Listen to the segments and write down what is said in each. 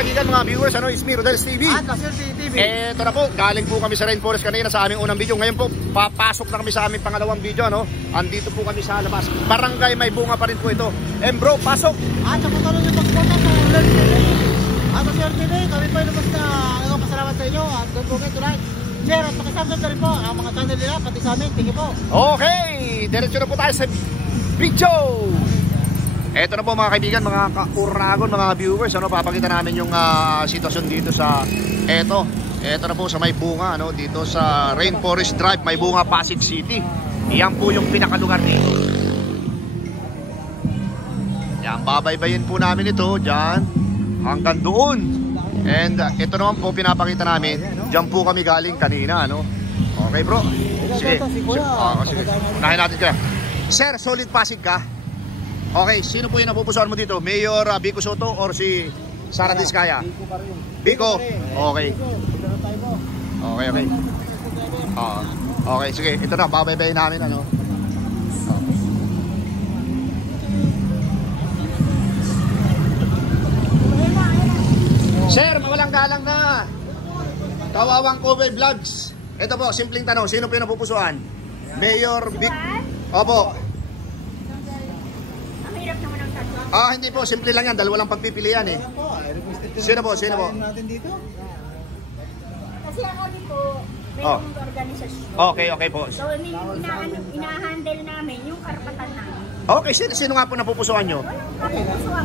kaibigan, mga viewers, it's me, Rodel's TV. At Kasir TV. Ito na po, galing po kami sa Rainforest kanina sa aming unang video. Ngayon po, papasok na kami sa aming pangalawang video, Andito po kami sa labas. Barangay May Bunga pa rin po ito. Bro, pasok! At sa punta nyo pagpunta sa Rodel's TV. At Kasir TV, kami po ilabas na pasalamat sa inyo. At don't forget to like, share at pakisubscribe na rin po ang mga channel nila, pati sa amin. Thank you po. Okay, diretso na po tayo sa video. Ito na po mga kaibigan, mga kauragon, mga viewers, papakita namin yung sitwasyon dito sa Ito na po sa May Bunga, dito sa Rainforest Drive, May Bunga, Pasig City. Yan po yung pinakalugar dito. Yan, babaybayin po namin ito dyan hanggang doon. And ito naman po pinapakita namin, dyan po kami galing kanina, Okay bro? Sige. Sige. Unahin natin ka. Sir, solid Pasig ka? Okay, sino po yung napupusuan mo dito? Mayor Vico Soto or si Sara Diskaya? Biko pa rin. Vico? Okay. Okay. Okay, sige. Ito na, babaybayin namin, Sir, mawalang galang na. Kawawang Cover Vlogs. Ito po, simpleng tanong. Sino po yung napupusuan? Mayor Vic. Opo. Hindi po, simple lang yan. Dalawa lang pagpipilian eh. Sino po? Kasi ako dito, mayroong organisasyon. Okay po. So, ina-handle namin yung karapatan namin. Okay, sino nga po napupusuan nyo?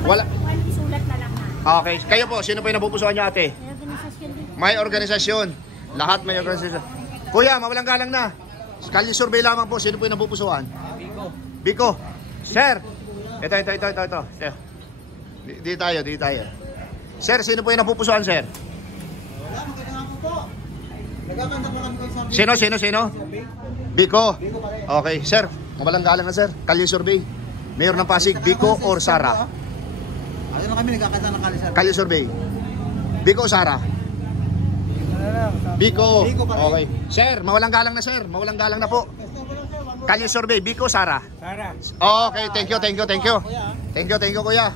Wala. Isulat na lang na. Okay, kayo po, sino po yung napupusuan nyo ate? May organisasyon. Lahat may organisasyon. Kuya, mawalang galang na. Kalye survey lamang po, sino po yung napupusuan? Biko. Sir. Ito. Di tayo. Sir, sino po yung napupusuan, sir? Sino? Biko. Okay, sir. Mawalang galang na, sir. Kalye survey. Mayor ng Pasig, Biko or Sara? Ano kami nagkakanta ng Kalye survey. Biko o Sara? Biko. Okay. Sir, mawalang galang na, sir. Mawalang galang na po. Kalye survey, Biko, Sara? Sara. Okay, thank you. Thank you, kuya.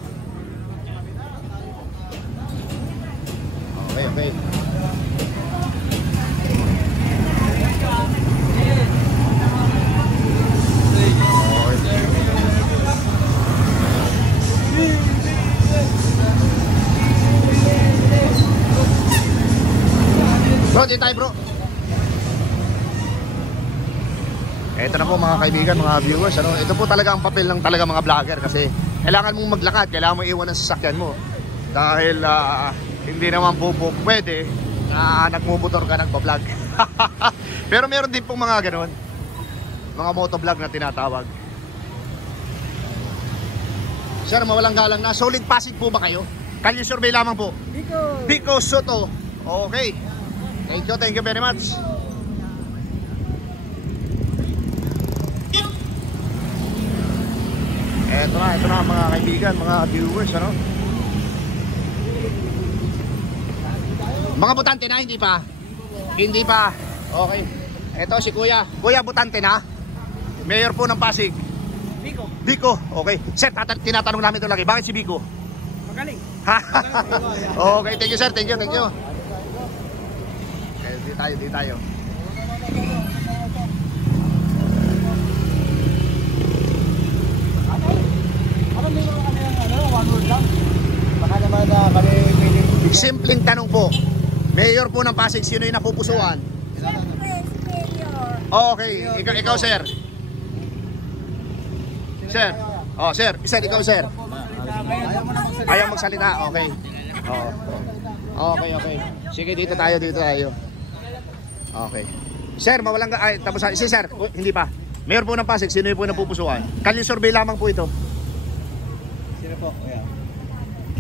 Okay. Bro, di tayo bro. Ito na po mga kaibigan, mga viewers, ito po talaga ang papel ng talaga mga vlogger kasi kailangan mong maglakad, kailangan mo iwan ang sasakyan mo dahil hindi naman po pwede na nagmumotor ka nagpa-vlog. Pero meron din pong mga ganun, mga motovlog na tinatawag. Sir, mawalang galang na, solid Pasig po ba kayo? Kalye survey lamang po. Biko Soto. Okay. Thank you very much. Ito na mga kaibigan, mga viewers, Mga butante na, hindi pa? Hindi pa. Okay. Ito si Kuya. Kuya, butante na? Mayor po ng Pasig. Biko. Okay. Sir, tinatanong namin ito lagi. Bakit si Biko? Magaling. Okay, thank you sir. Thank you. Di tayo. Simpleng tanong po. Mayor po ng Pasig, sino yung napupusuan? Siyempre, si Mayor. Okay, ikaw sir. Sir. Sir, ikaw sir. Ayaw magsalita. Okay. Okay. Sige, dito tayo. Okay. Sir, mawalang tapos si sir, hindi pa. Mayor po ng Pasig, sino yung po napupusuan? Kalye survey lamang po ito. Sino po?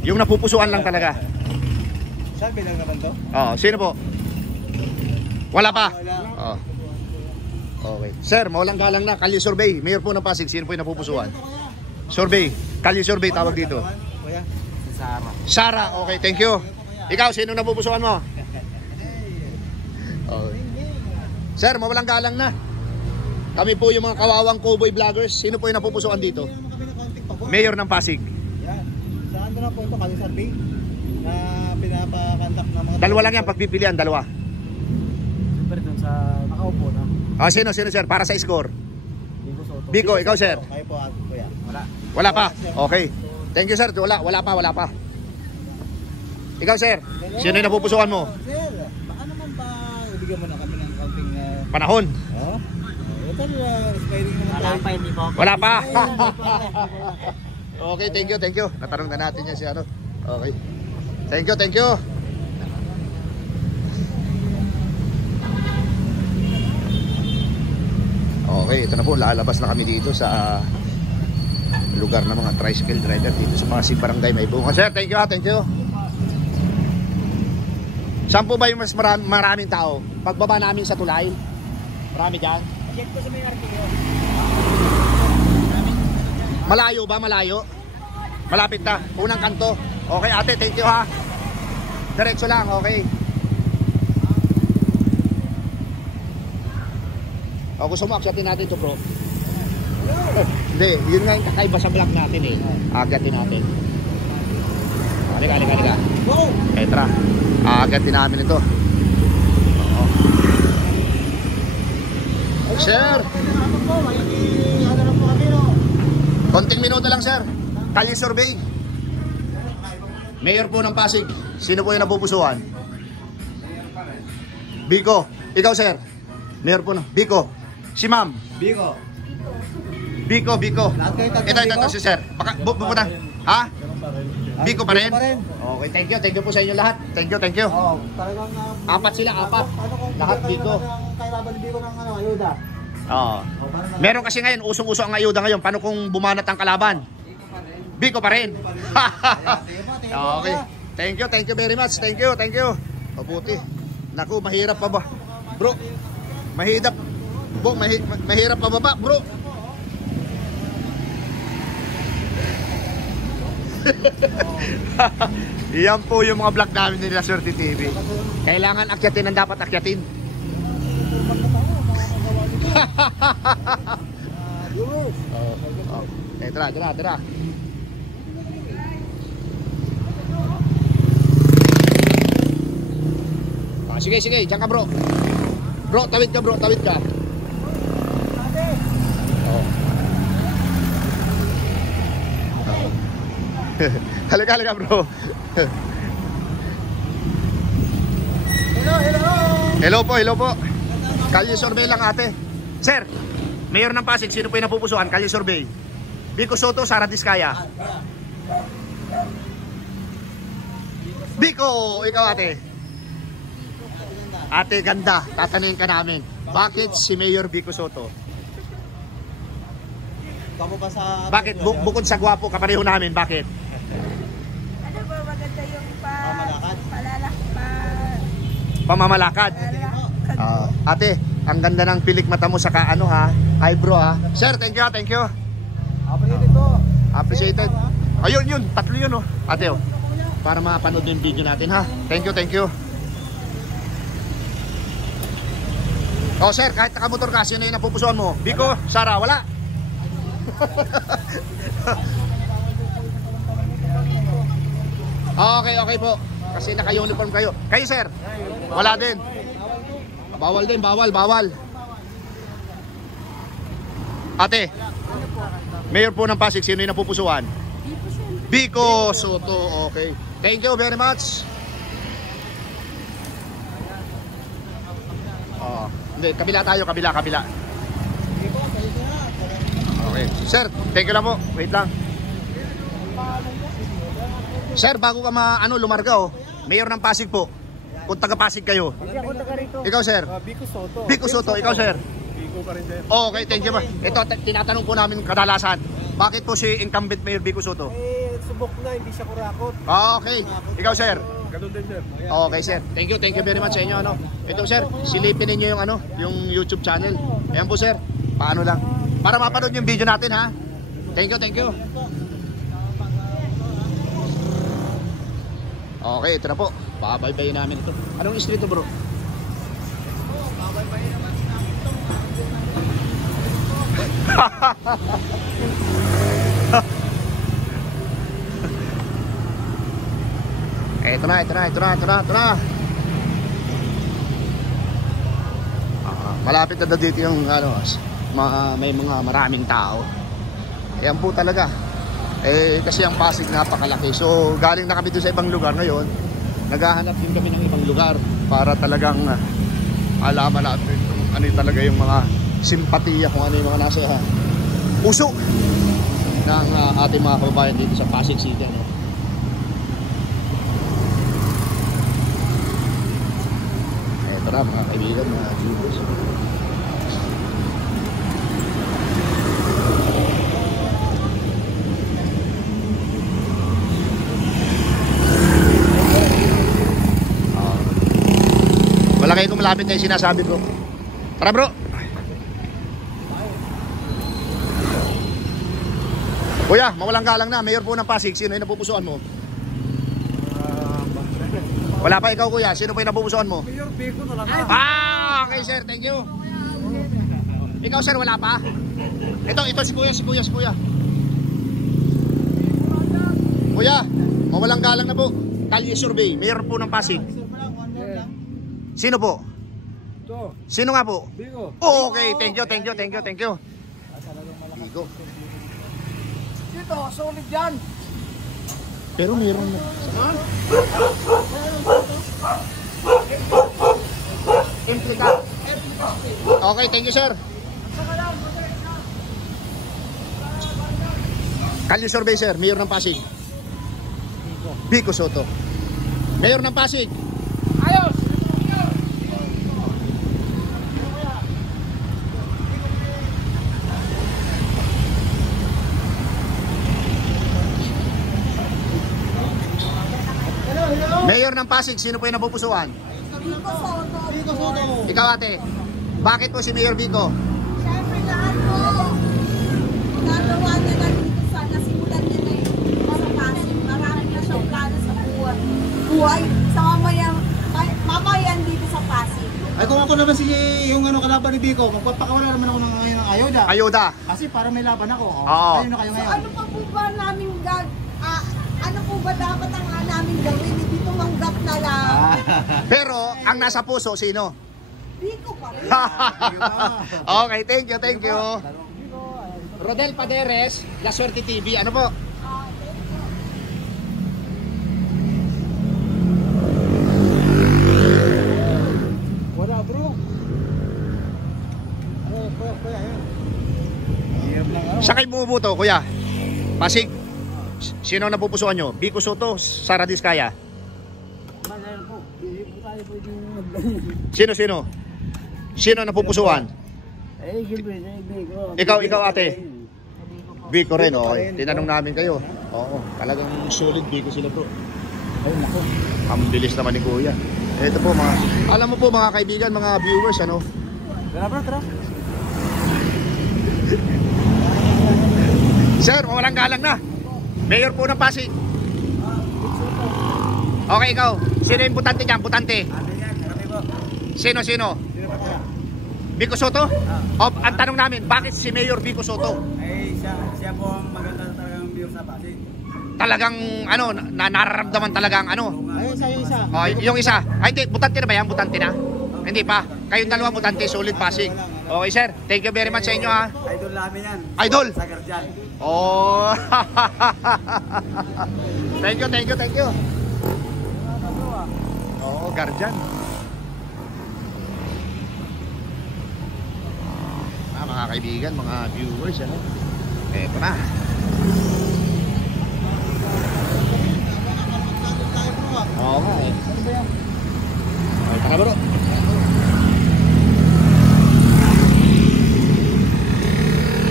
Yung napupusuan lang talaga. Sabi lang naman to? Sino po? Wala pa? Okay. Sir, mawalang galang na, kalye survey. Mayor po ng Pasig, sino po yung napupusuan? Survey. Kalye survey tawag dito. Kuya? Sara. Okay, thank you. Ikaw, sino napupusuan mo? Okay. Sir, mawalang galang na. Kami po yung mga kawawang cowboy vloggers. Sino po yung napupusuan dito? Mayor ng Pasig. Yan. Saan na po ito? Kalye survey? Na pinapakandak ng mga... Dalawa lang yan, pagpipilian, dalawa. Siyempre dun sa nakaupo na. Ah, sino sir? Para sa score. Biko Soto. Biko, ikaw sir. Kayo po, kuya. Wala. Wala pa? Okay. Thank you sir. Wala pa. Ikaw sir, sino yung napupusuan mo? Sir, baka naman ba ibigyan mo na kami ng kaunting... Panahon. Oh? Sir, expiring naman tayo. Wala pa, hindi po. Wala pa. Okay, thank you. Natanong na natin yan si ano. Okay. Thank you. Okay, ito na po. Lalabas na kami dito sa lugar ng mga tricycle driver dito sa mga barangay may bunga. Sir, thank you. Saan po ba yung mas maraming tao? Pagbaba namin sa tulay? Marami dyan? Check ko sa may RTO. Malayo ba? Malayo? Malapit na. Unang kanto. Okay ate, thank you ha. Diretso lang, okay. O, gusto mo, akyatin natin ito bro. Hindi, yun nga yung kakaiba sa vlog natin eh. Akyatin natin. Halika. Go! Petra, akyatin namin ito. Oo. Sir! Konting minuto lang sir. Kalye survey. Mayor po ng Pasig. Sino po yung napupusuan? Biko. Ikaw sir. Mayor po ng Biko. Si ma'am. Biko. Biko. Lahat kayo tagtang Ito Biko? si sir. Bumunta. Ha? Biko pa rin? Biko pa rin. Okay, thank you po sa inyo lahat. Thank you. Oo, talagang... Apat sila, apat. Ano kung Lahat Biko. Kay Laban Biko ng ayuda? Oo. Meron kasi ngayon, usong-uso ang ayuda ngayon. Paano kung bumanat ang kalaban? Biko pa rin. Okay. Thank you very much. Thank you. Mabuti. Naku, mahirap pa ba? Bro, mahirap pa ba bro? Iyan po yung mga vlog namin nila Swerte TV. Kailangan akyatin ang dapat akyatin. Tara. Sige, diyan ka bro. Bro, tawid ka. Oh. Halika bro. Hello po. Kalye survey lang ate. Sir, Mayor ng Pasig, sino po yung napupusuan? Kalye survey. Biko Soto, Sara Diskaya. Biko, ikaw ate. Ate ganda, tatanungin ka namin. Bakit si Mayor Biko Soto? Kamu pa sa... Bakit? Bukod sa gwapo, kapareho namin, bakit? Ano ba maganda yung Pamalakad? Pamamalakad. Ate, ang ganda ng pilik mata mo sa kaano ha, eyebrow ha. Sir, thank you. Appreciated po. Appreciated. Ayun, tatlo yun oh. Ate oh, para mapanood yung video natin ha. Thank you. Oh sir, kahit nakamotor ka, sino yung napupusuan mo? Biko, Sara, wala? Okay po. Kasi naka-uniform kayo. Kayo sir? Wala din. Bawal din, bawal. Ate, Mayor po ng Pasig, sino yung napupusuan? Biko Soto, okay. Thank you very much. Hindi, kabila tayo, kabila. Okay. Sir, thank you lang po. Wait lang. Sir, bago ka lumarga Mayor ng Pasig po. Kung taga Pasig kayo. Ikaw sir? Biko Soto. Ikaw sir? Biko pa rin sir. Okay, thank you. Ito, tinatanong po namin kadalasan. Bakit po si incumbent Mayor Biko Soto? Subok na, hindi siya kurakot. Okay. Ikaw sir? Ganun din sir. Okay sir. Thank you very much sa inyo Ito sir, silipin niyo yung YouTube channel. Ayan po sir. Paano lang? Para mapanood yung video natin ha. Thank you. Okay, ito na po. Babaybayin namin ito. Anong street to bro? Babaybayin naman namin ito. Ito na. Malapit na dito yung ano, may mga maraming tao. Ayan po talaga. Kasi ang Pasig napakalaki. So galing na kami doon sa ibang lugar ngayon. Naghahanap din kami ng ibang lugar para talagang alaman natin kung ano talaga yung mga simpatiya, kung ano yung mga nasa puso ng ating mga kababayan dito sa Pasig City. Ano? Ito na mga kaibigan, mga viewers. Wala kayo kumalapit na yung sinasabi bro. Tara bro. Kuya, mawalang galang na. Mayor po ng Pasig. Sino yung napupusuan mo? Wala pa ikaw kuya. Sino po yung napupusuan mo? Mayor Biko na lang. Okay sir, thank you. Ikaw sir, wala pa? Ito si kuya. Kuya, mawalang galang na po. Kalye survey, mayor po ng Pasig. Sino po? Ito. Sino nga po? Biko. Oh, okay, thank you. Biko. Dito, solid yan. Pero meron na. Implika. Okay, thank you sir. Kalye survey sir, mayor ng Pasig. Biko Soto. Mayor ng Pasig. Ayos. Mayor ng Pasig, sino po yung napupusuan? Biko Soto. Ikaw ate, bakit po si Mayor Biko? Siyempre lahat po. Nagawa niya na dito sa nasimulan niya na sa Pasig. Marami na siyang plano sa buhay. Sa mamayan dito sa Pasig. Ay kung ako naman yung kalaban ni Biko, magpapakawala naman ako ngayon ng ayuda. Ayuda. Kasi para may laban ako. Oo. Ayun na kayo So ngayon. ano pa po ba namin ano po ba dapat ang namin gawin? Hindi tumanggap na lang. Pero ang nasa puso, sino? Biko pa rin. Okay, thank you. Rodel Paderes, La Suerte TV. Ano po? Wala bro. Kuya, yan. Hirap lang ako. Sa kayo bumubuto, kuya? Pasig. Sino ang napupusuan nyo? Biko Soto, Sara Diskaya? Sino? Sino ang napupusuan? Ikaw ate. Biko rin, oh. Tinanong namin kayo. Oo, talagang solid Biko sila bro. Ay nako. Ang bilis naman ni kuya. Ito po mga, alam mo po mga kaibigan, mga viewers, ano? Tara bro, tara. Sir, walang galang na. Mayor po ng Pasig. Okay, ikaw. Sino yung butante dyan? Butante. Sino? Biko Soto? Ang tanong namin, bakit si Mayor Biko Soto? Ay, siya po ang maganda talagang mayor sa Pasig. Talagang, nararamdaman talagang, Ay, yung isa. Oh, yung isa. Ay, hindi, butante na ba yan? Butante na? Hindi pa. Kayong dalawa butante, solid Pasig. Okay, sir. Thank you very much sa inyo, ha. Idol namin yan. Idol? Sa Gardian. Oh. Thank you. Oo, guardian. Mga kaibigan, mga viewers, ano? Eto na. Oo nga eh. Okay, tara bro.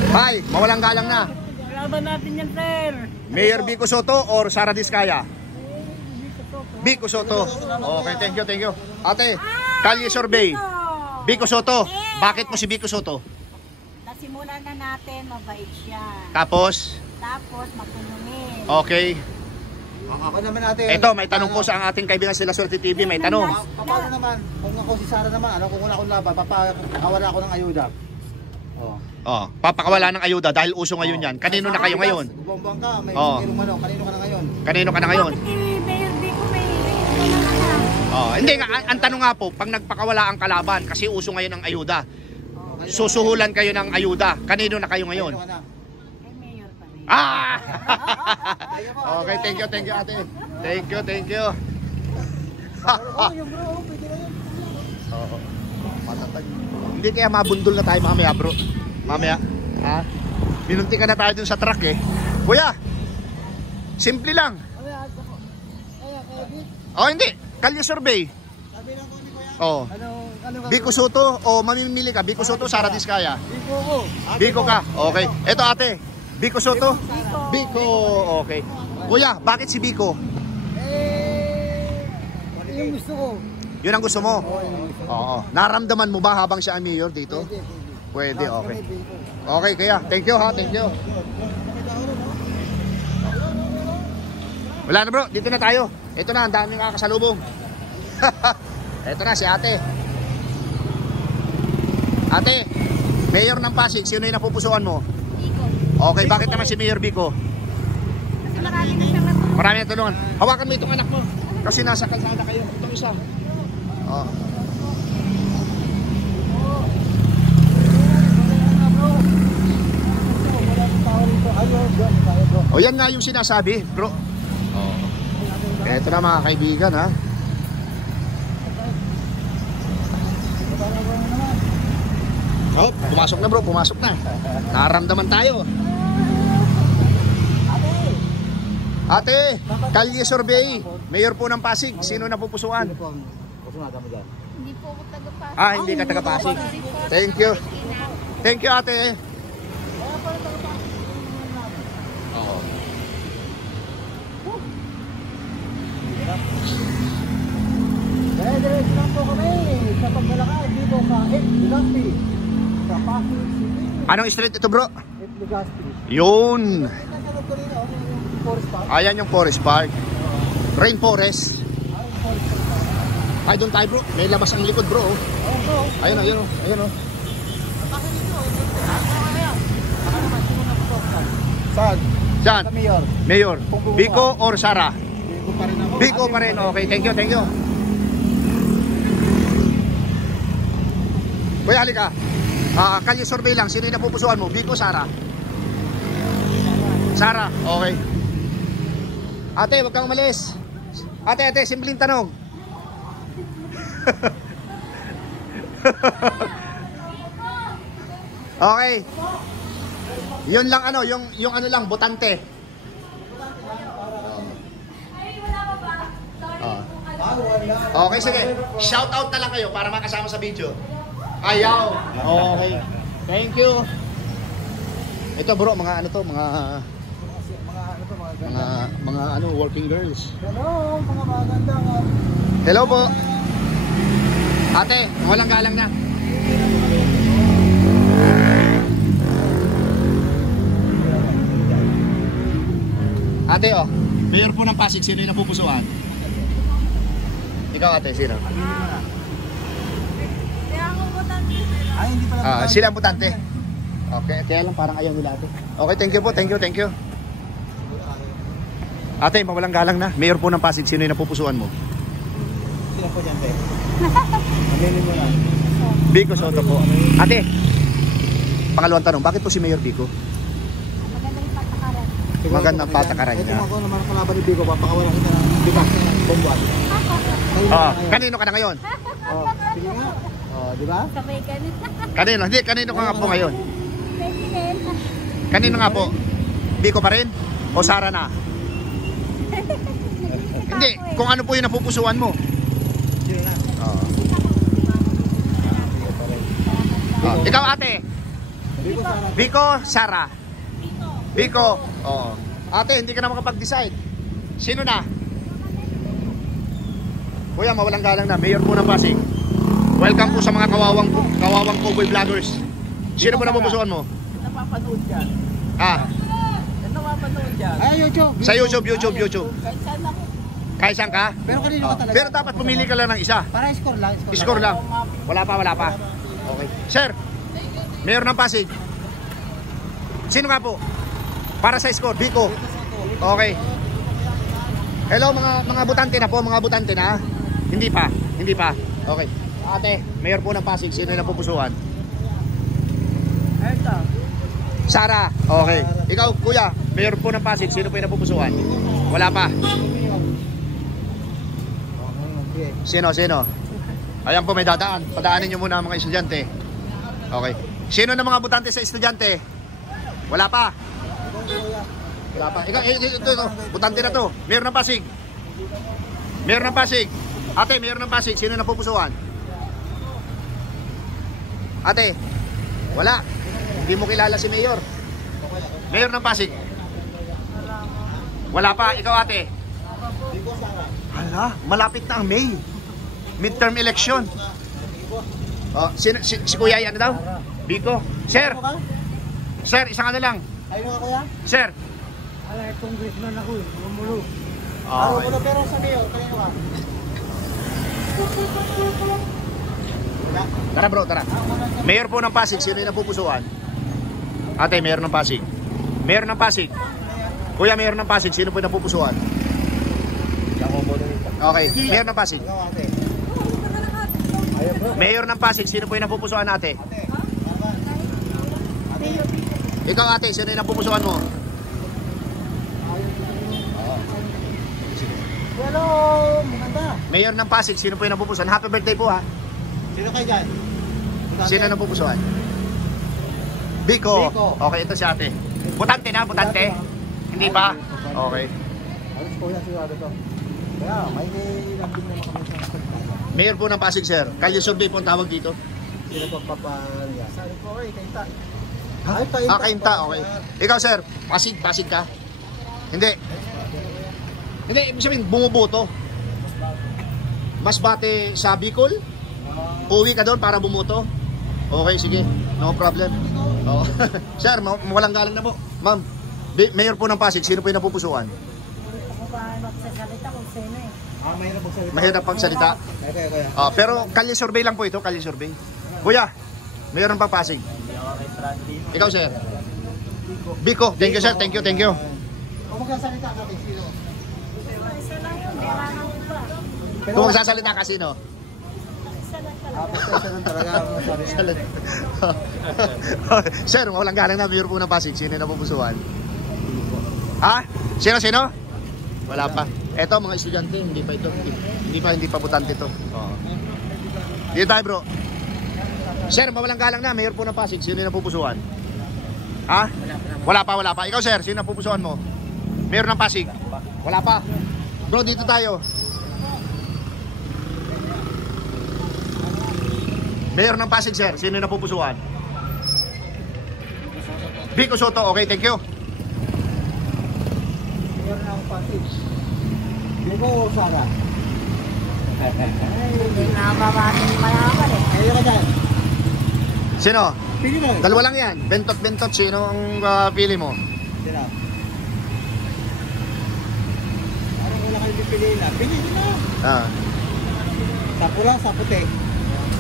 Bye, mawalang galang na. Laban natin yan, sir. Mayor Biko Soto or Sara Diskaya? Biko Soto. Okay, thank you. Ate, Kalye survey. Biko Soto. Bakit mo si Biko Soto? Nasimulan na natin, mabait siya. Tapos, Matulungin. okay. Ako naman natin. Ito, may tanong po sa ating kaibigan sila Suerte TV. May tanong. Paano naman? Kung ako si Sara naman, kung wala akong laban, papakawala ako ng ayuda. Oh, papakawala ng ayuda dahil uso ngayon yan. Kanino na kayo ngayon? Bumbang ka, may Oo. kanino ka na ngayon? Kanino ka na ngayon? Bakit Mayor Biko may Oh, hindi nga, ang tanong nga po, pag nagpakawala ang kalaban, kasi uso ngayon ang ayuda. Susuhulan kayo ng ayuda. Kanino na kayo ngayon? Ano ka na? Kay Mayor pa rin. Ah! Okay, thank you ate. Thank you. Oh, yung bro, pwede na yun. Oo. Matatag. Hindi kaya mabundol na tayo mamaya, bro. Mamaya. Ha? Binunti ka na tayo dun sa truck eh. Kuya, simple lang. Oh, hindi. Kalye survey. Sabi lang ko ni Kuya. Oh. Ano ka? Biko Soto o mamimili ka? Biko Soto, Sara Diskaya. Biko ko. Biko ka. Okay. Eto ate. Biko Soto? Biko. Okay. Kuya, bakit si Biko? Yung gusto ko. Yun ang gusto mo? Oo. Naramdaman mo ba habang siya ang mayor dito? Pwede, okay. Okay, kaya. Thank you ha, thank you. Wala na bro, dito na tayo. Ito na, ang daming kakasalubong. Ito na si ate. Ate, mayor ng Pasig, sino yung napupusuan mo? Biko. Okay, bakit naman si Mayor Biko? Kasi marami na siyang natulungan. Marami na tulungan. Hawakan mo itong anak mo. Kasi nasa kalsada kayo. Itong isa. Oh. O yan nga yung sinasabi, bro. Oh. Kaya ito na mga kaibigan ha. Oh, pumasok na bro, pumasok na. Naramdaman tayo. Ate, Kalye Survey, Mayor po ng Pasig. Sino napupusuan? Hindi po ako taga-Pasig. Ah, hindi ka taga Pasig. Thank you. Thank you, ate. Oo. Diretso lang po kami sa paglalakad dito sa Legazpi. Sa Pasig City. Anong street ito, bro? Legazpi. Yun. Nagtatanong ko rin ako yung Forest Park. Ayan yung Forest Park. Rainforest. Ay, doon tayo, bro. May labas ang likod, bro. Ayun, ayun, ayun. Saan? Saan? Sa Mayor. Mayor. Biko or Sara? Biko pa rin ako. Biko pa rin. Okay, thank you, thank you. Kuya, halika. Kalye survey lang. Sino yung napupusuan mo? Biko, Sara? Sara, okay. Ate, wag kang umalis. Ate, simpleng tanong. Okay. Yun lang ano, yung ano lang, botante. Okay, sige. Shout out na lang kayo para makasama sa video. Ayaw. Okay. Thank you. Ito bro, mga ano to, mga ano, working girls. Hello, mga magandang. Hello po. Ate, walang galang na. Ate, oh. Mayor po ng Pasig, sino yung napupusuan? Ikaw ate, sino? Kaya ako butante. Ay, hindi pala. Sila ang butante. Okay, kaya lang parang ayaw nila ate. Okay, thank you po, thank you. Ate, mawalang galang na. Mayor po ng Pasig, sino yung napupusuan mo? Sila po dyan, te. Aminin mo lang. Biko Soto po. Ate, pangalawang tanong, bakit po si Mayor Biko? Magandang patakaran. Magandang patakaran niya. Ito ako naman ang kalaban ni Biko, papakawalan kita ng bigas ng bombuan. Kanino ka na ngayon? Oh, sige nga. Oh, di ba? Sabay ka na. Kanino? Hindi, kanino ka nga po ngayon? President. Kanino nga po? Biko pa rin? O Sara na? Hindi, kung ano po yung napupusuan mo. Sige nga. Ikaw ate, Biko sana. Biko, Sara? Biko. Oo. Ate, hindi ka na makapag-decide. Sino na? Kuya, mawalang galang na. Mayor po ng Pasig. Welcome po sa mga kawawang cowboy vloggers. Sino po napupusuan mo? Napapanood dyan. Ah, Napapanood dyan. Ay, YouTube. sa YouTube. Kahit saan ako. Kahit saan ka? Pero kanino ka talaga? Pero dapat pumili ka lang ng isa. Para score lang. Score lang. Wala pa. Okay. Sir, Mayor ng Pasig. Sino nga po? Para sa score, Biko. Okay. Hello mga butante na po, mga butante na. Hindi pa. Hindi pa. Okay. Ate, mayor po ng Pasig. Sino yung napupusuan? Ito. Sara. Okay. Ikaw, kuya, mayor po ng Pasig. Sino po yung napupusuan? Wala pa. Sino? Ayan po, may dadaan. Padaanin nyo muna ang mga estudyante. Okay. Sino na mga butante sa estudyante? Wala pa. Wala pa. Ikaw, ito. Butante na to. Mayor ng Pasig. Mayor ng Pasig. Ate, mayor ng Pasig. Sino napupusuan? Ate, wala. Hindi mo kilala si mayor. Mayor ng Pasig. Wala pa. Ikaw, ate. Hala, malapit na ang May. Midterm election. Oh, si Kuya yan daw? Biko. Sir. Sir, isang ano lang. Ayun nga kuya? Sir. Alay, congressman ako eh. Lumulo. Oh, Ano pero sa mayor? Kanino ka? tara bro, tara. Mayor po ng Pasig, sino yung napupusuan? Ate, mayor ng Pasig. Mayor ng Pasig. Kuya, mayor ng Pasig, sino po yung napupusuan? Okay, mayor ng Pasig. Ikaw ate. Mayor ng Pasig, sino po yung napupusuan ate? Ikaw ate, sino yung napupusuan mo? Hello, maganda. Mayor ng Pasig, sino po yung napupusuan? Happy birthday po ha. Sino kayo dyan? Sino napupusuan? Biko. Biko. Okay, ito si ate. Butante na, butante. Hindi pa? Okay. Alis ko yan sigurado to. Kaya, may nabing naman kami sa Mayor po ng Pasig, sir. Kalye survey po ang tawag dito. sino pagpapalya. Sabi ko, ay, kainta. Ay, kainta, okay. Ikaw, sir, Pasig ka? Hindi. Hindi, ibig sabihin, bumuboto. Mas bate sa Bicol? Uwi ka doon para bumoto? Okay, sige. No problem. Oh. Sir, walang galang na po. Ma'am, mayor po ng Pasig, sino po yung napupusuan? Mahirap magsalita. Mahirap pagsalita. Kaya. Pero kalye survey lang po ito, kalye survey. Kuya, mayor ng Pasig. Ikaw, sir. Biko, thank you, sir. Thank you. Kung magsasalita natin, sino? Kung magsasalita ka, sino? Siya lang talaga ang sabi. Sir, walang galang na mayor po ng Pasig. Sino yung napupusuan? Ha? Sino? Wala pa. Eto, mga estudyante, hindi pa ito. Hindi pa butante ito. Dito tayo, bro. Sir, mawalang galang na, mayor po ng Pasig. Sino yung napupusuan? Ha? Wala pa. Ikaw, sir, sino napupusuan mo? Mayor ng Pasig? Wala pa. Bro, dito tayo. Mayor ng Pasig, sir, sino yung napupusuan? Biko Soto, okay, thank you. Meron akong Pasig. Biko o Sara? Hindi na mababating mayaman eh. Ayun ka dyan. Sino? Pili mo. Dalawa lang yan. Bentot, sino ang pili mo? Sino? Parang wala kayo pipiliin na. Pili na. Ah. Sa pula, sa puti.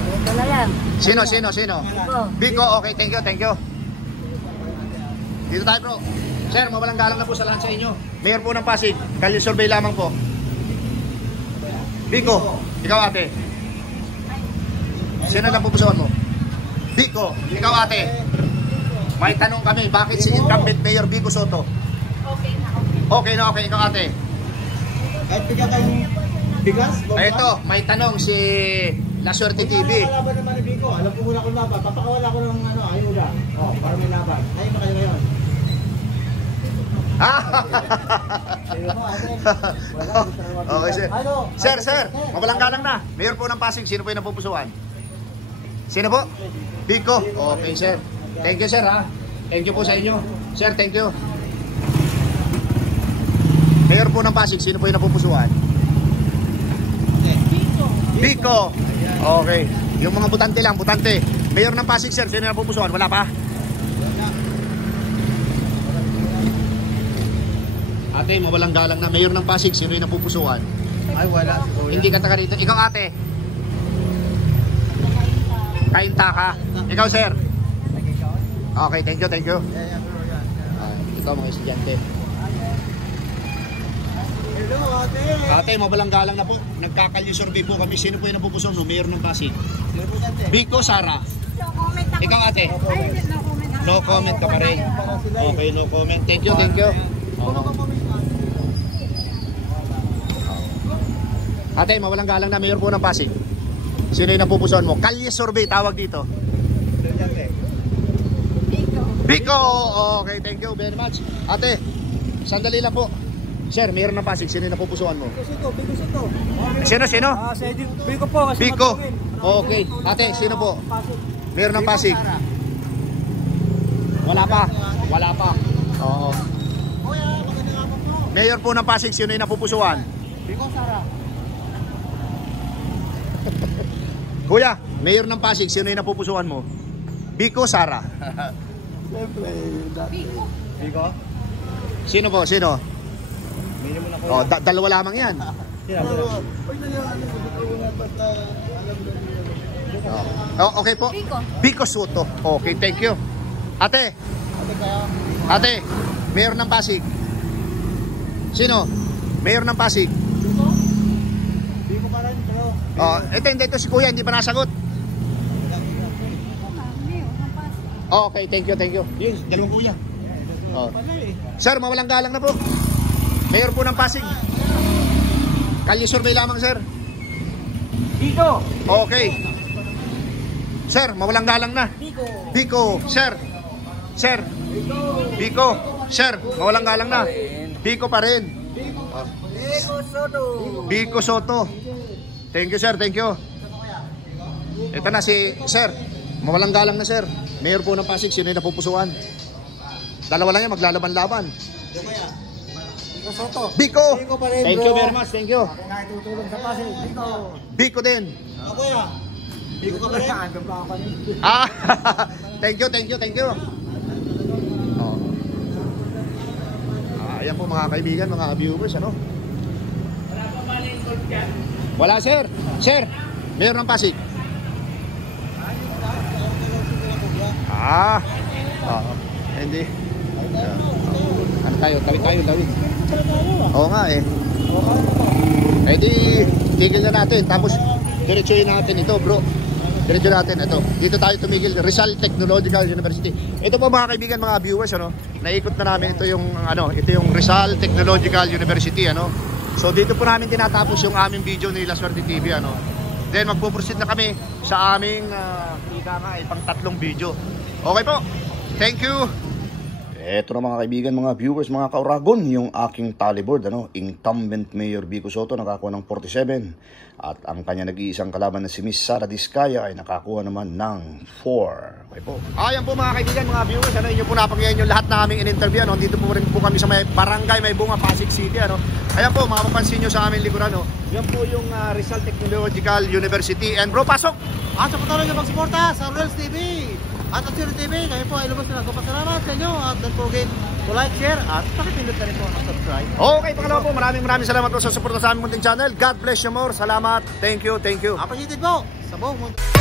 Ito na yan. Sino? Ito. Biko, okay, thank you. Dito tayo, bro. Sir, mawalang galang na po sa lahat sa inyo. Mayor po ng Pasig, kalye survey lamang po. Biko, ikaw ate. Sino na pupusuan mo? Biko, ikaw ate. May tanong kami, bakit si incumbent Mayor Biko Soto? Okay na, ikaw ate. Kahit bigyan kayong bigas? Ito, may tanong si La Suerte TV. Kalaban naman ni Biko. Alam ko muna kung laban. Papakawala ko ng ayuda. Para may laban. Ayun na kayo ngayon. Okay, sir. Sir, mawalang galang na. Mayor po ng Pasig, sino po yung napupusuan? Sino po? Biko. Okay, sir. Thank you, sir, ha. Thank you po sa inyo. Sir, thank you. Mayor po ng Pasig, sino po yung napupusuan? Biko. Okay. Yung mga butante lang, butante. Mayor ng Pasig, sir, sino yung napupusuan? Wala pa? Ate, mawalang galang na. Mayor ng Pasig, sino yung napupusuan? Ay, wala. Hindi ka taga dito. Ikaw, ate. Kainta ka. Ikaw, sir. Okay, thank you. Ito mga estudyante. Hello, ate. Ate, mabalang galang na po. Nagkakalye survey po kami. Sino po yung napupuso? No, Mayor ng Pasig. Biko, Sara. No comment ako. Ikaw, ate. Ay, hindi, no comment ako. No comment ka pa rin. Okay, no comment. Thank you, thank you. Ate, mawalang galang na Mayor po ng Pasig. Sino yung napupusuan mo? Kalye survey tawag dito. Biko. Biko! Okay, thank you very much. Ate, sandali lang po. Sir, Mayor ng Pasig, sino yung napupusuan mo? Sino? Biko po. Kasi Biko. Okay. Ate, sino po? Mayor ng Pasig. Wala pa. Wala pa. Oo. Kuya, maganda nga po. Mayor po ng Pasig, sino yung napupusuan? Biko, Sara. Kuya, Mayor ng Pasig, sino yung napupusuan mo? Biko, Sara. Biko. Biko? Sino po? Sino? Oh, dalawa lamang yan. Oh, okay po. Biko. Biko Soto. Okay, thank you. Ate. Ate, Mayor ng Pasig. Sino? Mayor ng Pasig. Biko pa rin, pero... Oh, ito si Kuya, hindi pa nasagot. Oh, okay, thank you, thank you. Yes, dalawang Kuya. Oh. Sir, mawalang galang na po. Mayor po ng Pasig. Kalye survey lamang, sir. Biko! Okay. Sir, mawalang galang na. Biko, sir. Sir. Biko, sir, mawalang galang na. Biko pa rin. Biko Soto! Biko Soto. Thank you, sir, thank you. Ito na si sir. Mawalang galang na, sir. Mayor po ng Pasig, sino yung napupusuan? Dalawa lang yan, maglalaban-laban. Biko Soto! Biko! Biko pa rin, Thank bro. you very much, thank you. Nakitutulong sa Pasig. Biko! Biko din. Kuya! Biko ka pa rin? Andun pa ako rin. Ah, thank you, thank you, thank you. Oh. Ayan po mga kaibigan, mga viewers, ano? Wala pa ba lingkod dyan? Wala, sir. Sir, Mayor ng Pasig. Ah, oo. Hindi. Ano tayo? Tawid. Oo nga eh. Eh di, tigil na natin. Tapos, diretsuhin natin ito, bro. Diretso natin, ito. Dito tayo tumigil. Rizal Technological University. Ito po mga kaibigan, mga viewers, ano. Naikot na namin ito yung, ito yung Rizal Technological University, ano. So, dito po namin tinatapos yung aming video ni La Suerte TV, ano. Then, magpo-proceed na kami sa aming, pang 3 video. Okay po. Thank you. Eto na mga kaibigan, mga viewers, mga kauragon, yung aking tallyboard, incumbent Mayor Biko Soto nakakuha ng 47 at ang kanya nag-iisang kalaban na si Miss Sara Diskaya ay nakakuha naman ng 4. Okay po. Ayan po mga kaibigan, mga viewers, inyo po napakinggan yung lahat na aming in-interview, dito po rin po kami sa may barangay May Bunga, Pasig City, Ayan po, mapapansin nyo sa aming likuran, Yan po yung Rizal Technological University. And bro, pasok! At sa patuloy na magsuporta sa Reels TV at sa Siri TV, kayo po ay lubos na nagpapasalamat sa inyo at don't forget to like, share at pakipindot na rin po ang subscribe. Okay, pangalawa po, maraming salamat po sa suporta sa aming munting channel. God bless you more. Salamat. Thank you, thank you. Appreciated po sa buong mundo.